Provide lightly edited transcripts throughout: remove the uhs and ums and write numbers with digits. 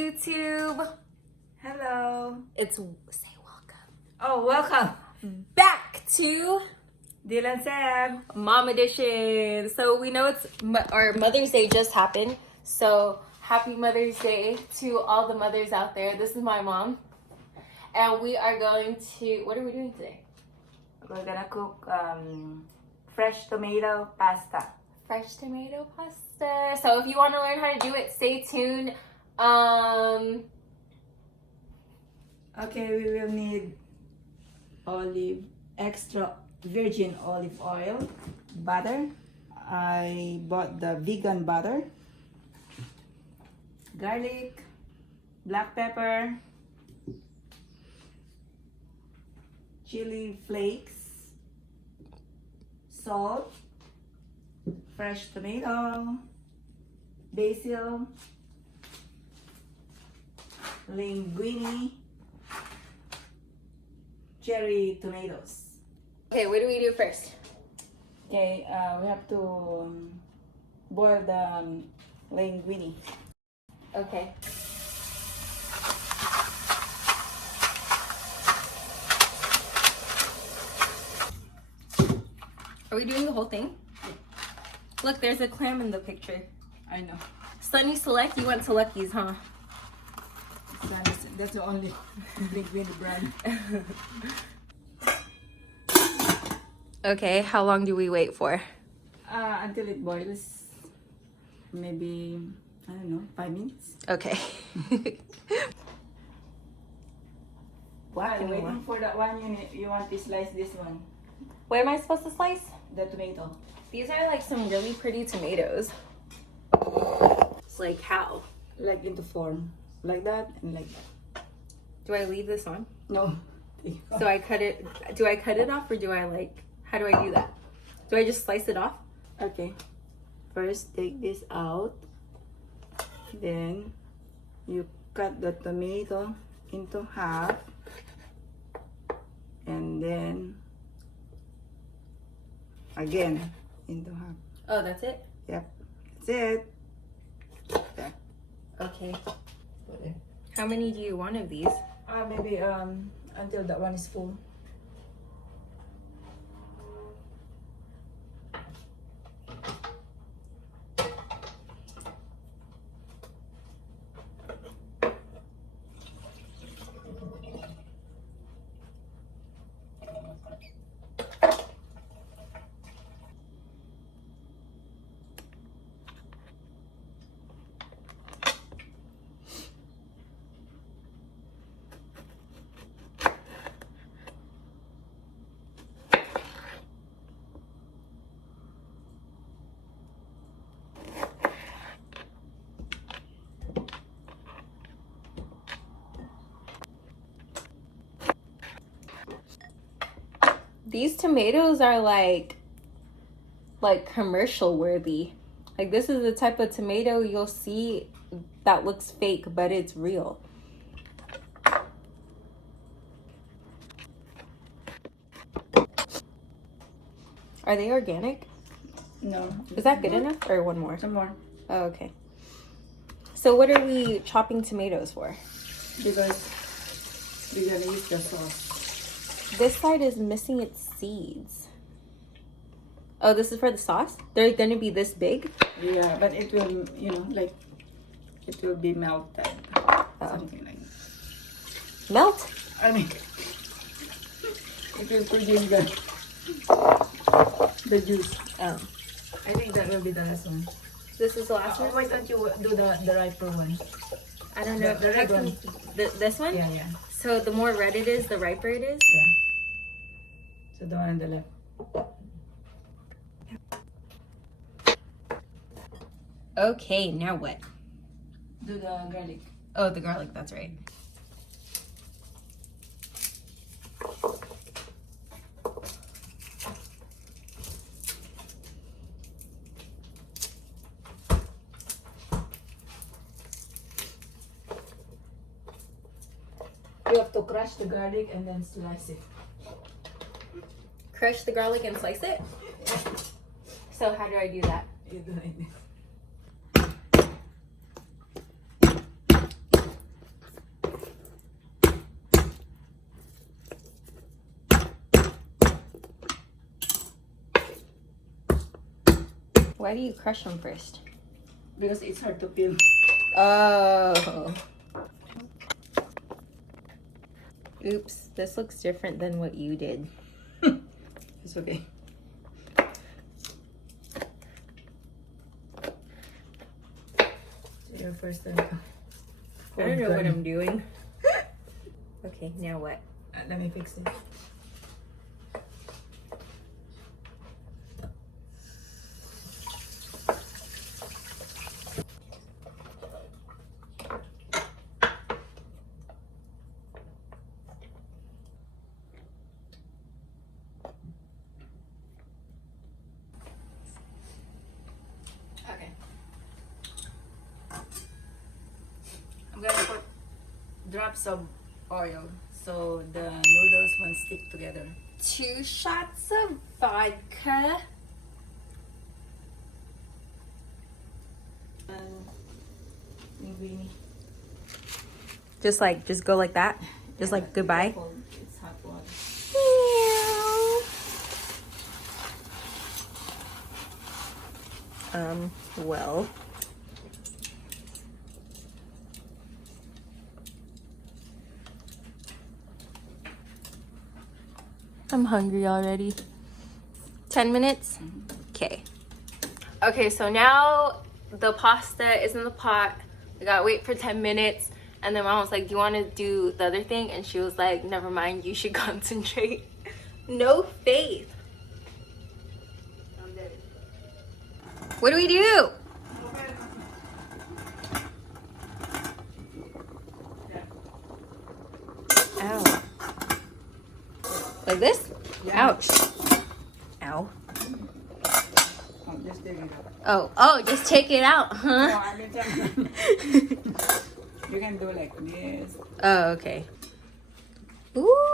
YouTube. Hello. Say welcome Oh, welcome. back to Dylan Seb. Mom Edition. So we know it's our Mother's Day just happened. So happy Mother's Day to all the mothers out there. This is my mom. And we are going to, what are we doing today? We're gonna cook fresh tomato pasta. Fresh tomato pasta. So if you want to learn how to do it, stay tuned. Okay, we will need extra virgin olive oil, butter. I bought the vegan butter, garlic, black pepper, chili flakes, salt, fresh tomato, basil, linguine, cherry tomatoes. Okay, what do we do first? Okay, we have to boil the linguine. Okay. Are we doing the whole thing? Look, there's a clam in the picture. I know. Sunny Select, you went to Lucky's, huh? That's the only linguine brand. Okay, how long do we wait for? Until it boils. Maybe, I don't know, 5 minutes. Okay. While waiting for that one, you want to slice this one, Where am I supposed to slice? the tomato. These are like some really pretty tomatoes. It's like how? Like into form. Like that and like that. Do I leave this on? No. So I cut it, do I cut it off or do I like, how do I do that? Do I just slice it off? Okay. First, take this out. Then, you cut the tomato into half. And then, again, into half. Oh, that's it? Yep. That's it. There. Okay. How many do you want of these? Maybe until that one is full. These tomatoes are like commercial worthy. Like this is the type of tomato you'll see that looks fake, but it's real. Are they organic? No. Is that good enough or one more? Some more. Oh, okay. So what are we chopping tomatoes for? Because we're gonna use the sauce. This side is missing its seeds. Oh, this is for the sauce? They're gonna be this big? Yeah, but it will, like, it will be melted. Something like that. Melt? I mean, it will produce the juice. Oh. I think that will be the last one. This is the last one? Why don't you do the riper one? I don't know. The red one. This one? Yeah, yeah. So the more red it is, the riper it is? Yeah. So the one on the left. Okay, now what? Do the garlic. Oh, the garlic, that's right. You have to crush the garlic and then slice it. Crush the garlic and slice it? So how do I do that? You do like this. Why do you crush them first? Because it's hard to peel. Oh. Oops, this looks different than what you did. It's okay. Your first time. I don't know what I'm doing. Okay, now what? Let me fix it. Okay. I'm gonna put drops of oil so the noodles won't stick together. 2 shots of vodka. Linguine. Just go like that? Just like goodbye? Careful, it's hot water. Well. I'm hungry already. 10 minutes? Okay. Okay, so now the pasta is in the pot. We gotta wait for 10 minutes. And then mom was like, do you want to do the other thing? And she was like, never mind, you should concentrate. No faith. What do we do? Ow. Like this? Yeah. Ouch. Ow. Oh, just take it out. Oh, just take it out, huh? No, I mean, you can do like this. Oh, okay. Ooh.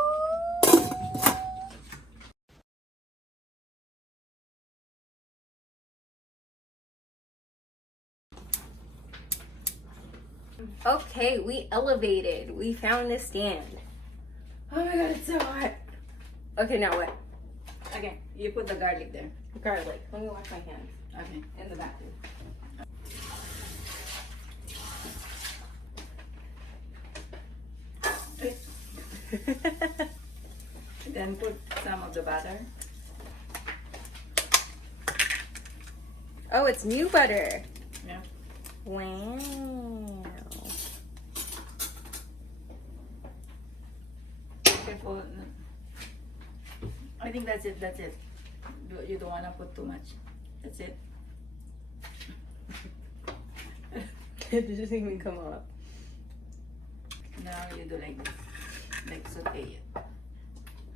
Okay, we elevated. We found the stand. Oh my god, it's so hot. Okay, now what? Okay, you put the garlic there. Garlic. Let me wash my hands Okay. in the bathroom. Then put some of the butter. Oh, it's new butter. Yeah. Wow. Careful. I think that's it. That's it. You don't want to put too much. That's it. It doesn't even come up. Now you do like this. Like saute it.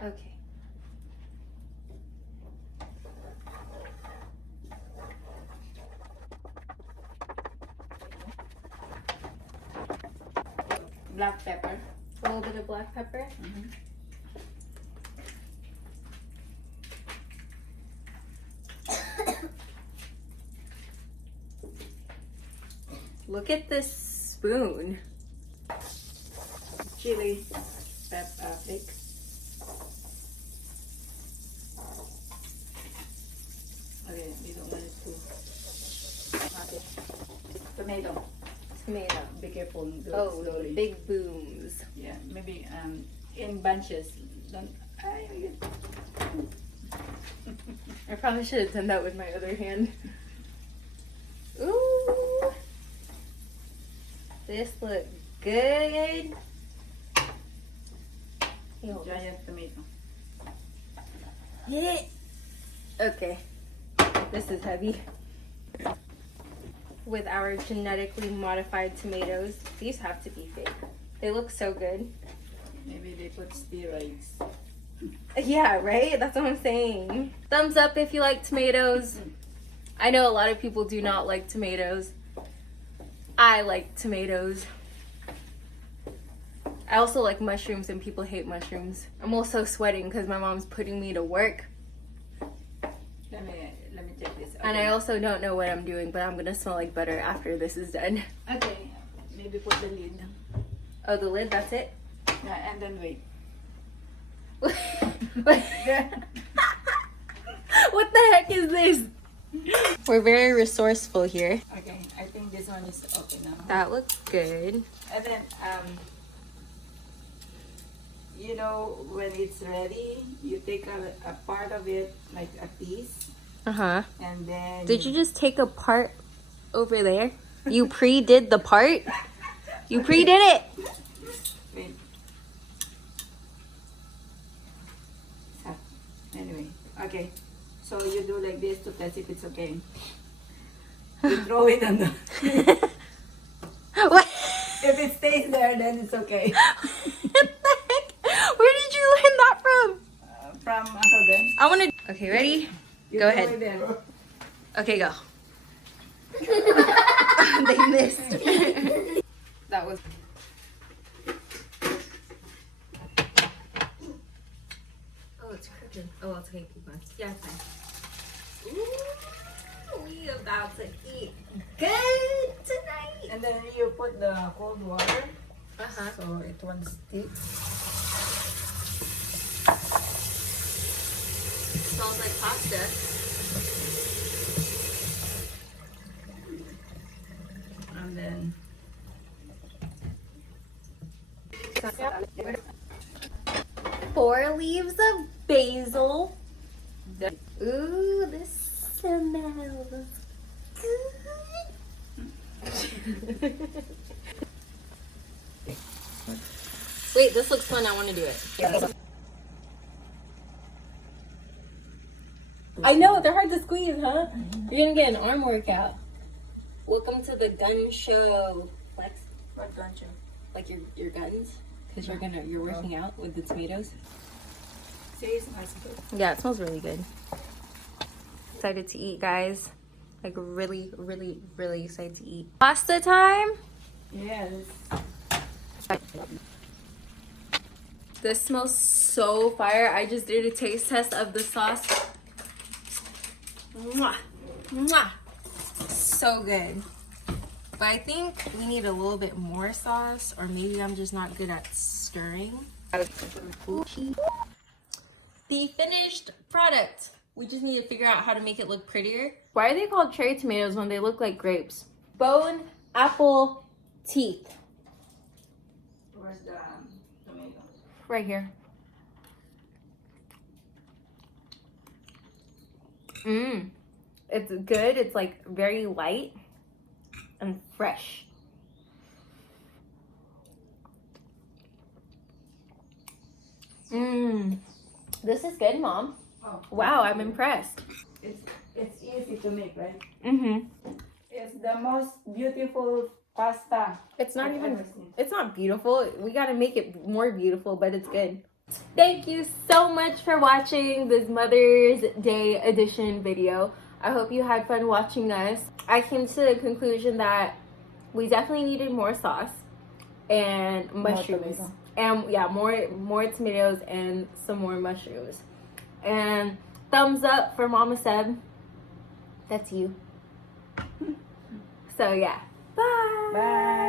Okay. Black pepper. A little bit of black pepper. Mm-hmm. Look at this spoon. Chili pepper flakes. Okay, we don't want it to. Okay. Tomato. Tomato. Be careful. Do it Oh, slowly. big booms. Yeah, maybe in bunches. Don't. I probably should have done that with my other hand. Ooh. This looks good. Giant tomato. Yeah. Okay. This is heavy. With our genetically modified tomatoes. These have to be fake. They look so good. Maybe they put steroids. Yeah, right? That's what I'm saying. Thumbs up if you like tomatoes. I know a lot of people do not like tomatoes. I like tomatoes. I also like mushrooms and people hate mushrooms. I'm also sweating because my mom's putting me to work. Let me take this. And I also don't know what I'm doing, but I'm gonna smell like butter after this is done. Okay, maybe put the lid. Oh, the lid, that's it? Yeah, and then wait. What the heck is this? We're very resourceful here. Okay, I think this one is okay now. That looks good. And then, you know, when it's ready, you take a part of it, like a piece, Uh-huh. and then... Did you just take a part over there? You pre-did the part? You pre-did it! Wait. So, anyway, okay. So you do like this to test if it's okay. You throw it on the... What? If it stays there, then it's okay. What the heck? Where did you learn that from? From Uncle Ben. I want to... Okay, ready? You Go throw ahead. it there. Okay, go. They missed. That was... Oh, it's crooked. Oh, it's okay. Keep going. Yeah, it's fine. Ooh, we about to eat good tonight. And then you put the cold water, Uh-huh. so it won't stick. Smells like pasta. And then... 4 leaves of basil. Ooh, this smells good. Wait, this looks fun. I want to do it. I know, they're hard to squeeze, huh? You're gonna get an arm workout. Welcome to the gun show. Flex. What don't you? Like your guns? Because you're working out with the tomatoes. See, it smells good. Yeah, it smells really good. Excited to eat, guys. Like really, really, really excited to eat. Pasta time? Yes. This smells so fire. I just did a taste test of the sauce. Mwah! Mwah! So good. But I think we need a little bit more sauce, or maybe I'm just not good at stirring. The finished product. We just need to figure out how to make it look prettier. Why are they called cherry tomatoes when they look like grapes? Bone apple teeth. Where's the tomato? Right here. Mmm. It's good. It's like very light and fresh. Mmm. This is good, Mom. Oh, Wow, I'm impressed. it's easy to make, right? Mm-hmm. It's the most beautiful pasta. It's not I've even, ever seen. it's not beautiful. We gotta make it more beautiful, but it's good. Thank you so much for watching this Mother's Day edition video. I hope you had fun watching us. I came to the conclusion that we definitely needed more sauce and mushrooms. tomato. And yeah, more tomatoes and some more mushrooms. And thumbs up for Mama Seb. That's you. So yeah. Bye. Bye.